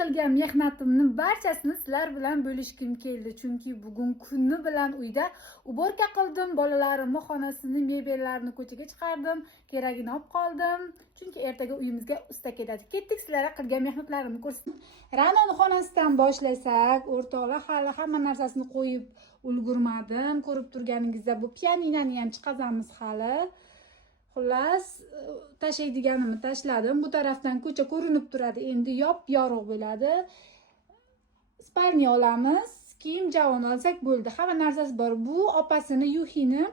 qilgan mehnatimni barchasini sizlar bilan bo'lishkim keldi. Chunki bugun kuni bilan uyda uborka qildim, bolalarimning xonasini, mebellarini ko'chaga chiqardim, keragini olib qoldim. Chunki ertaga uyimizga usta keladi. Ketdik, sizlarga qilgan mehnatlarimni ko'rsatdim. Ra'noning xonasidan boshlasak, o'rtoqlar hali hamma narsasini qo'yib ulgurmadim. Ko'rib turganingizda bu pianinani ham chiqazamiz hali. Xullas, tashlaydiganimni tashladim. Bu tarafdan ko'cha ko'rinib turadi. Endi yop-yorug' bo'ladi. Spalni olamiz. Kiyim javon olsak bo'ldi. Hamma narsasi bor. Bu opasini Yuxini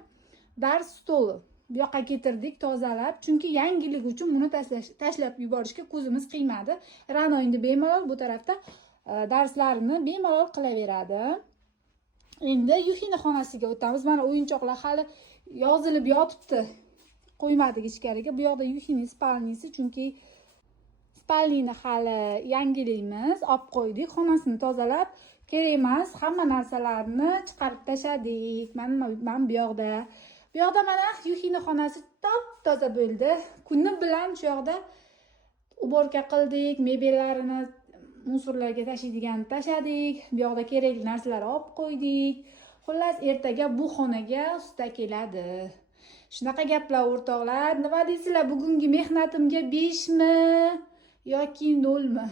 dars stoli. Bu yoqqa keltirdik tozalab. Chunki yangilik uchun buni tashlab yuborishga ko'zimiz qiymadi. Ra'no endi bemalol bu tarafda darslarini bemalol qilaveradi. Endi Yuxini xonasiga o'tamiz. Mana o'yinchoqlar hali yozilib yotibdi. Qo'ymadik ichkariga. Bu yoqda Yuxini spalnisi, chunki spalnini hali yangilaymiz, olib qo'ydik. Xonasini tozalab, kerak emas hamma narsalarni chiqarib tashladik. Mana bu yoqda. Bu yoqda mana Yuxini xonasi top-toza bo'ldi. Kuni bilan shu yoqda uborka qildik, mebellarini musorlarga tashlaydiganini tashladik. Bu yoqda kerakli narsalarni olib qo'ydik. Xullas, ertaga bu xonaga usta keladi. Shunaqa gaplar o'rtoqlar. Nima deysizlar, bugungi mehnatimga 5 mi yoki 0 mi?